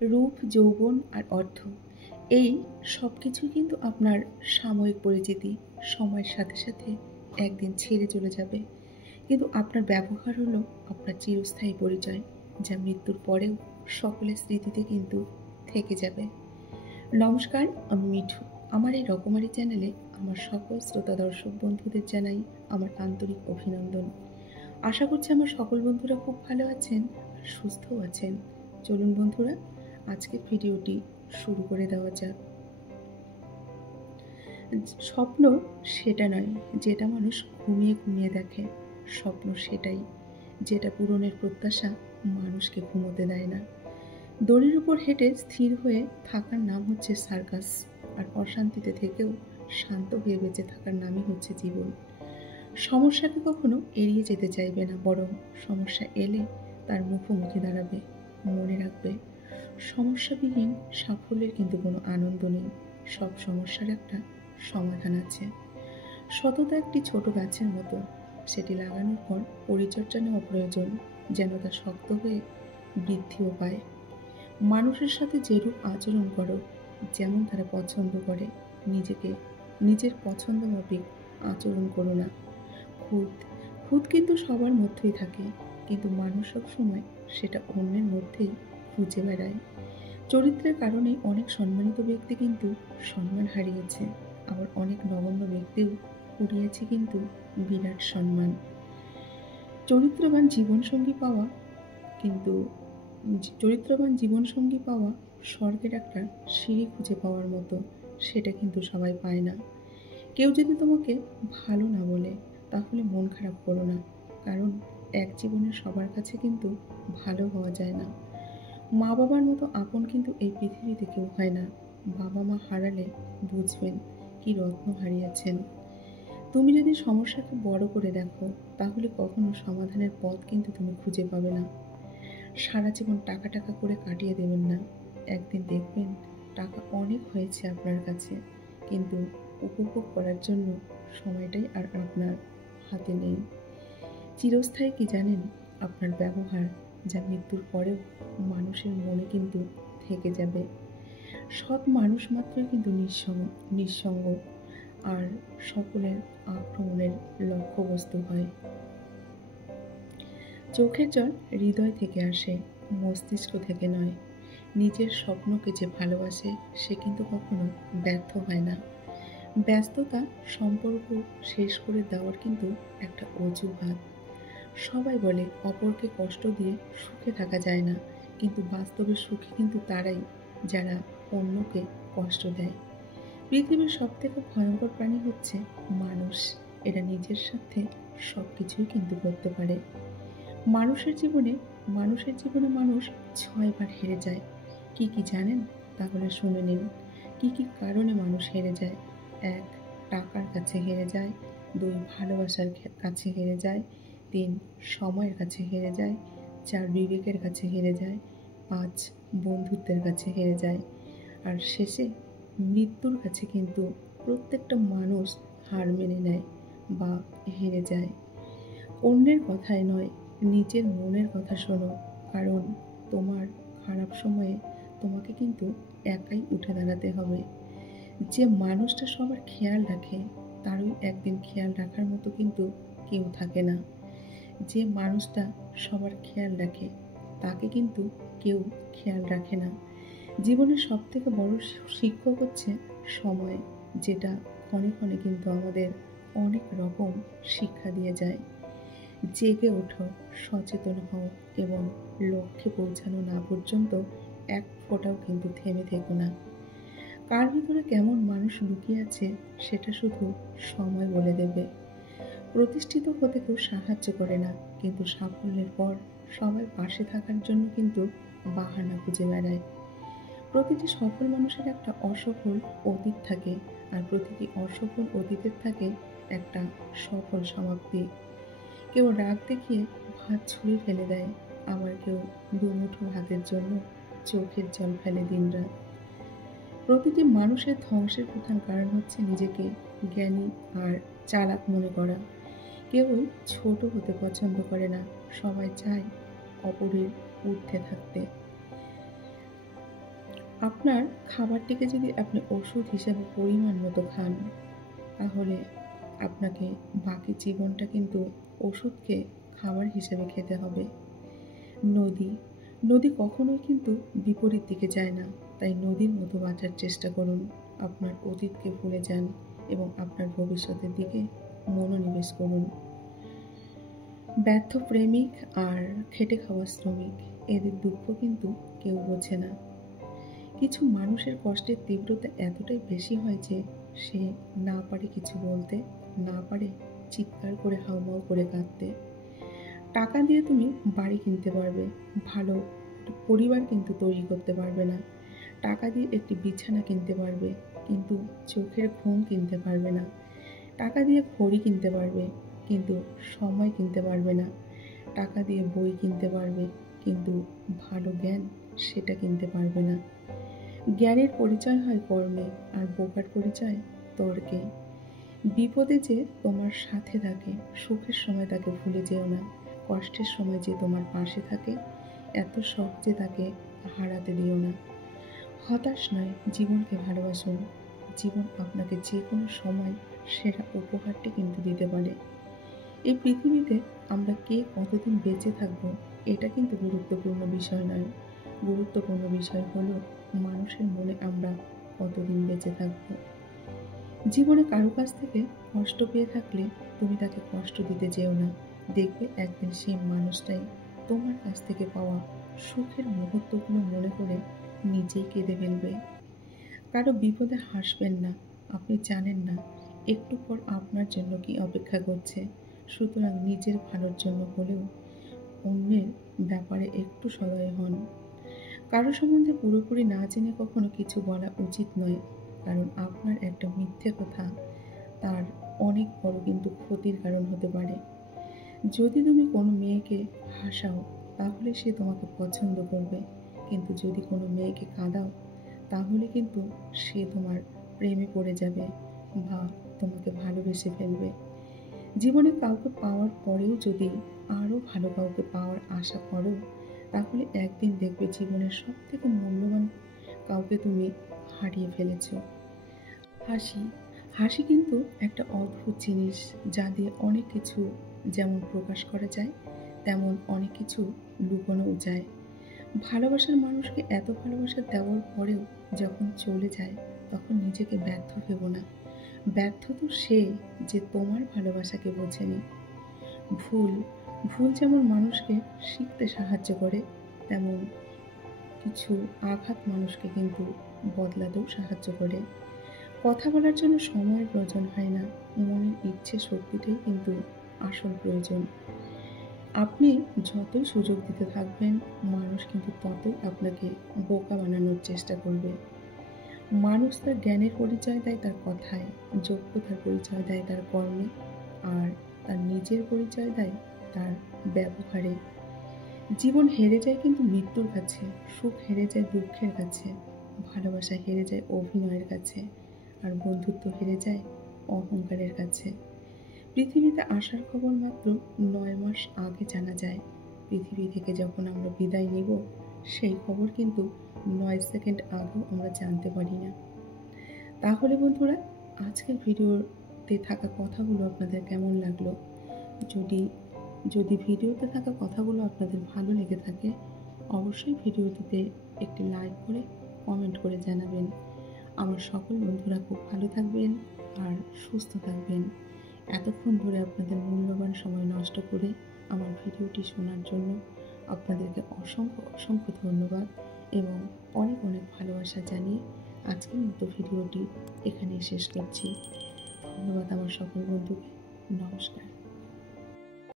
রূপ, যৌবন আর অর্থ, এই সব কিছুই কিন্তু আপনার সাময়িক পরিচিতি। সময়ের সাথে সাথে একদিন ছেড়ে চলে যাবে। কিন্তু আপনার ব্যবহার হলো আপনার চিরস্থায়ী পরিচয়, যা মৃত্যুর পরেও সকলের স্মৃতিতে কিন্তু থেকে যাবে। নমস্কার, আমি মিঠু। আমার এই রকমারি চ্যানেলে আমার সকল শ্রোতা দর্শক বন্ধুদের জানাই আমার আন্তরিক অভিনন্দন। আশা করছি আমার সকল বন্ধুরা খুব ভালো আছেন আর সুস্থও আছেন। চলুন বন্ধুরা, আজকে ভিডিওটি শুরু করে দেওয়া যাক। স্বপ্ন সেটা নয় যেটা মানুষ ঘুমিয়ে ঘুমিয়ে দেখে। স্বপ্ন সেটাই যেটা পূরণের প্রত্যাশা মানুষকে ঘুমোতে দেয় না। দড়ির উপর হেঁটে স্থির হয়ে থাকার নাম হচ্ছে সার্কাস, আর অশান্তিতে থেকেও শান্ত হয়ে বেঁচে থাকার নামই হচ্ছে জীবন। সমস্যাকে কখনো এড়িয়ে যেতে চাইবে না, বরং সমস্যা এলে তার মুখোমুখি দাঁড়াবে। মনে রাখবে, সমস্যাবিহীন সাফল্যের কিন্তু কোনো আনন্দ নেই। সব সমস্যার একটা সমাধান আছে। সততা একটি ছোট গাছের মতো, সেটি লাগানোর পর পরিচর্যা নেওয়া প্রয়োজন, যেন তা শক্ত হয়ে বৃদ্ধিও পায়। মানুষের সাথে যেরূপ আচরণ করো, যেমন তারা পছন্দ করে, নিজেকে নিজের পছন্দ মাফিক আচরণ করো না। খুঁত খুঁত কিন্তু সবার মধ্যেই থাকে, কিন্তু মানুষ সব সময় সেটা অন্যের মধ্যেই খুঁজে বেড়ায়। চরিত্রের কারণে অনেক সম্মানিত ব্যক্তি কিন্তু সম্মান হারিয়েছে, আবার অনেক নগণ্য ব্যক্তিও কুড়িয়েছে কিন্তু বিরাট সম্মান। চরিত্রবান জীবনসঙ্গী পাওয়া কিন্তু চরিত্রবান জীবনসঙ্গী পাওয়া স্বর্গের একটা সিঁড়ি খুঁজে পাওয়ার মতো। সেটা কিন্তু সবাই পায় না। কেউ যদি তোমাকে ভালো না বলে, তাহলে মন খারাপ করো না, কারণ এক জীবনে সবার কাছে কিন্তু ভালো হওয়া যায় না। মা বাবার মতো আপন কিন্তু এই পৃথিবীতে কেউ হয় না। বাবা মা হারালে বুঝবেন কি রত্ন হারিয়েছেন। তুমি যদি সমস্যাকে বড় করে দেখো, তাহলে কখনো সমাধানের পথ কিন্তু তুমি খুঁজে পাবে না। সারা জীবন টাকা টাকা করে কাটিয়ে দেবেন না। একদিন দেখবেন টাকা অনেক হয়েছে আপনার কাছে, কিন্তু উপভোগ করার জন্য সময়টাই আর আপনার হাতে নেই। চিরস্থায়ী কি জানেন? আপনার ব্যবহার, যা মৃত্যুর পরেও মানুষের মনে কিন্তু থেকে যাবে। সৎ মানুষ মাত্রই কিন্তু নিঃসঙ্গ আর সকলের আক্রমণের লক্ষ্যবস্তু হয়। চোখের জল হৃদয় থেকে আসে, মস্তিষ্ক থেকে নয়। নিজের স্বপ্নকে যে ভালোবাসে, সে কিন্তু কখনো ব্যর্থ হয় না। ব্যস্ততা সম্পর্ক শেষ করে দেওয়ার কিন্তু একটা অজুহাত। সবাই বলে অপরকে কষ্ট দিয়ে সুখে থাকা যায় না, কিন্তু বাস্তবে সুখী কিন্তু তারাই যারা অন্যকে কষ্ট দেয়। পৃথিবীর সবথেকে ভয়ঙ্কর প্রাণী হচ্ছে মানুষ। এরা নিজের সাথে সব কিছুই কিন্তু করতে পারে। মানুষের জীবনে মানুষ ৬ বার হেরে যায়। কি কি জানেন? তাহলে শুনে নিন। কি কি কারণে মানুষ হেরে যায়? ১. টাকার কাছে হেরে যায়। ২. ভালোবাসার কাছে হেরে যায়। ৩. সময়ের কাছে হেরে যায়। ৪. বিবেকের কাছে হেরে যায়। ৫. বন্ধুত্বের কাছে হেরে যায়। আর শেষে মৃত্যুর কাছে কিন্তু প্রত্যেকটা মানুষ হার মেনে নেয় বা হেরে যায়। অন্যের কথায় নয়, নিজের মনের কথা শোনো, কারণ তোমার খারাপ সময়ে তোমাকে কিন্তু একাই উঠে দাঁড়াতে হবে। যে মানুষটা সবার খেয়াল রাখে, তারই একদিন খেয়াল রাখার মতো কিন্তু কেউ থাকে না। যে মানুষটা সবার খেয়াল রাখে, তাকে কিন্তু কেউ খেয়াল রাখে না। জীবনের সবথেকে বড় শিক্ষক হচ্ছে সময়, যেটা ক্ষণে ক্ষণে কিন্তু আমাদের অনেক রকম শিক্ষা দিয়ে যায়। জেগে ওঠো, সচেতন হও এবং লক্ষ্যে পৌঁছানো না পর্যন্ত এক ফোঁটাও কিন্তু থেমে থেকো না। কার ভিতরে কেমন মানুষ লুকিয়ে আছে, সেটা শুধু সময় বলে দেবে। প্রতিষ্ঠিত হতে কেউ সাহায্য করে না, কিন্তু সাফল্যের পর সবাই পাশে থাকার জন্য কিন্তু বাহানা খুঁজে বেড়ায়। প্রতিটি সফল মানুষের একটা অসফল অতীত থাকে, আর প্রতিটি অসফল অতীতের থাকে একটা সফল সমাপ্তি। কেউ রাগ দেখিয়ে ভাত ছুঁড়ে ফেলে দেয়, আবার কেউ দুমুঠো ভাতের জন্য চোখের জল ফেলে দিনরাত। প্রতিটি মানুষের ধ্বংসের প্রধান কারণ হচ্ছে নিজেকে জ্ঞানী আর চালাক মনে করা। কেউই ছোট হতে পছন্দ করে না, সবাই চায় অপরের ঊর্ধ্বে থাকতে। আপনার খাবারটিকে যদি আপনি ওষুধ হিসেবে পরিমাণ মতো খান, তাহলে আপনাকে বাকি জীবনটা কিন্তু ওষুধকে খাবার হিসেবে খেতে হবে। নদী, নদী কখনোই কিন্তু বিপরীত দিকে যায় না। তাই নদীর মতো বাঁচার চেষ্টা করুন। আপনার অতীতকে ভুলে যান এবং আপনার ভবিষ্যতের দিকে মনোনিবেশ করুন। ব্যর্থ প্রেমিক আর খেটে খাওয়া শ্রমিক, এদের দুঃখ কিন্তু কেউ বোঝে না। কিছু মানুষের কষ্টের তীব্রতা এতটাই বেশি হয় যে সে না পারে কিছু বলতে, না পারে চিৎকার করে হাউমাউ করে কাঁদতে। টাকা দিয়ে তুমি বাড়ি কিনতে পারবে, ভালো একটা পরিবার কিন্তু তৈরি করতে পারবে না। টাকা দিয়ে একটি বিছানা কিনতে পারবে, কিন্তু চোখের ঘুম কিনতে পারবে না। টাকা দিয়ে ঘড়ি কিনতে পারবে, কিন্তু সময় কিনতে পারবে না। টাকা দিয়ে বই কিনতে পারবে, কিন্তু ভালো জ্ঞান সেটা কিনতে পারবে না। জ্ঞানের পরিচয় হয় কর্মে, আর বোকার পরিচয় তর্কে। বিপদে যে তোমার সাথে থাকে, সুখের সময় তাকে ভুলে যেও না। কষ্টের সময় যে তোমার পাশে থাকে, এত সহজে তাকে হারাতে দিও না। হতাশ নয়, জীবনকে ভালোবাসুন। জীবন আপনাকে যে কোনো সময় সেরা উপহারটি কিন্তু দিতে পারে। এই পৃথিবীতে আমরা কে কতদিন বেঁচে থাকব, এটা কিন্তু গুরুত্বপূর্ণ বিষয় নয়। গুরুত্বপূর্ণ বিষয় হলো মানুষের মনে আমরা কতদিন বেঁচে থাকব। জীবনে কারো কাছ থেকে কষ্ট পেয়ে থাকলে তুমি তাকে কষ্ট দিতে যেও না। দেখবে একদিন সেই মানুষটাই তোমার কাছ থেকে পাওয়া সুখের মুহূর্তগুলো মনে করে নিজেই কেঁদে ফেলবে। কারো বিপদে হাসবেন না, আপনি জানেন না একটু পর আপনার জন্য কি অপেক্ষা করছে। সুতরাং নিজের ভালোর জন্য হলেও অন্যের ব্যাপারে একটু সদয় হন। কারো সম্বন্ধে পুরোপুরি না জেনে কখনো কিছু বলা উচিত নয়, কারণ আপনার একটা মিথ্যে কথা তার অনেক বড় কিন্তু ক্ষতির কারণ হতে পারে। যদি তুমি কোনো মেয়েকে হাসাও, তাহলে সে তোমাকে পছন্দ করবে, কিন্তু যদি কোনো মেয়েকে কাঁদাও, তাহলে কিন্তু সে তোমার প্রেমে পড়ে যাবে বা তোমাকে ভালোবেসে ফেলবে। জীবনে কাউকে পাওয়ার পরেও যদি আরও ভালো কাউকে পাওয়ার আশা করো, তাহলে একদিন দেখবে জীবনের সবথেকে মূল্যবান কাউকে তুমি হারিয়ে ফেলেছ। হাসি, হাসি কিন্তু একটা অদ্ভুত জিনিস, যা দিয়ে অনেক কিছু যেমন প্রকাশ করা যায়, তেমন অনেক কিছু লুকোনোও যায়। ভালোবাসার মানুষকে এত ভালোবাসা দেওয়ার পরেও যখন চলে যায়, তখন নিজেকে ব্যর্থ ভেবো না। ব্যর্থ তো সে যে তোমার ভালোবাসাকে বোঝেনি। ভুল, ভুল যেমন মানুষকে শিখতে সাহায্য করে, তেমন কিছু আঘাত মানুষকে কিন্তু বদলাতেও সাহায্য করে। কথা বলার জন্য সময়ের প্রয়োজন হয় না, মনের ইচ্ছে শক্তিটাই কিন্তু আসল প্রয়োজন। আপনি যতই সুযোগ দিতে থাকবেন, মানুষ কিন্তু ততই আপনাকে বোকা বানানোর চেষ্টা করবে। মানুষ তার জ্ঞানের পরিচয় দেয় তার কথায়, যোগ্যতার পরিচয় দেয় তার কর্মে, আর তার নিজের পরিচয় দেয় তার ব্যবহারে। জীবন হেরে যায় কিন্তু মৃত্যুর কাছে, সুখ হেরে যায় দুঃখের কাছে, ভালোবাসা হেরে যায় অভিনয়ের কাছে, আর বন্ধুত্ব হেরে যায় অহংকারের কাছে। পৃথিবীতে আসার খবর মাত্র ৯ মাস আগে জানা যায়। পৃথিবী থেকে যখন আমরা বিদায় নেব, সেই খবর কিন্তু ৯ সেকেন্ড আগেও আমরা জানতে পারি না। তাহলে বন্ধুরা, আজকের ভিডিওতে থাকা কথাগুলো আপনাদের কেমন লাগলো? যদি যদি ভিডিওতে থাকা কথাগুলো আপনাদের ভালো লেগে থাকে, অবশ্যই ভিডিওটিতে একটি লাইক করে কমেন্ট করে জানাবেন। আমার সকল বন্ধুরা খুব ভালো থাকবেন আর সুস্থ থাকবেন। এতক্ষণ ধরে আপনাদের মূল্যবান সময় নষ্ট করে আমার ভিডিওটি শোনার জন্য আপনাদেরকে অসংখ্য অসংখ্য ধন্যবাদ এবং অনেক অনেক ভালোবাসা জানিয়ে আজকের মতো ভিডিওটি এখানেই শেষ করছি। ধন্যবাদ আমার সকল বন্ধুকে। নমস্কার।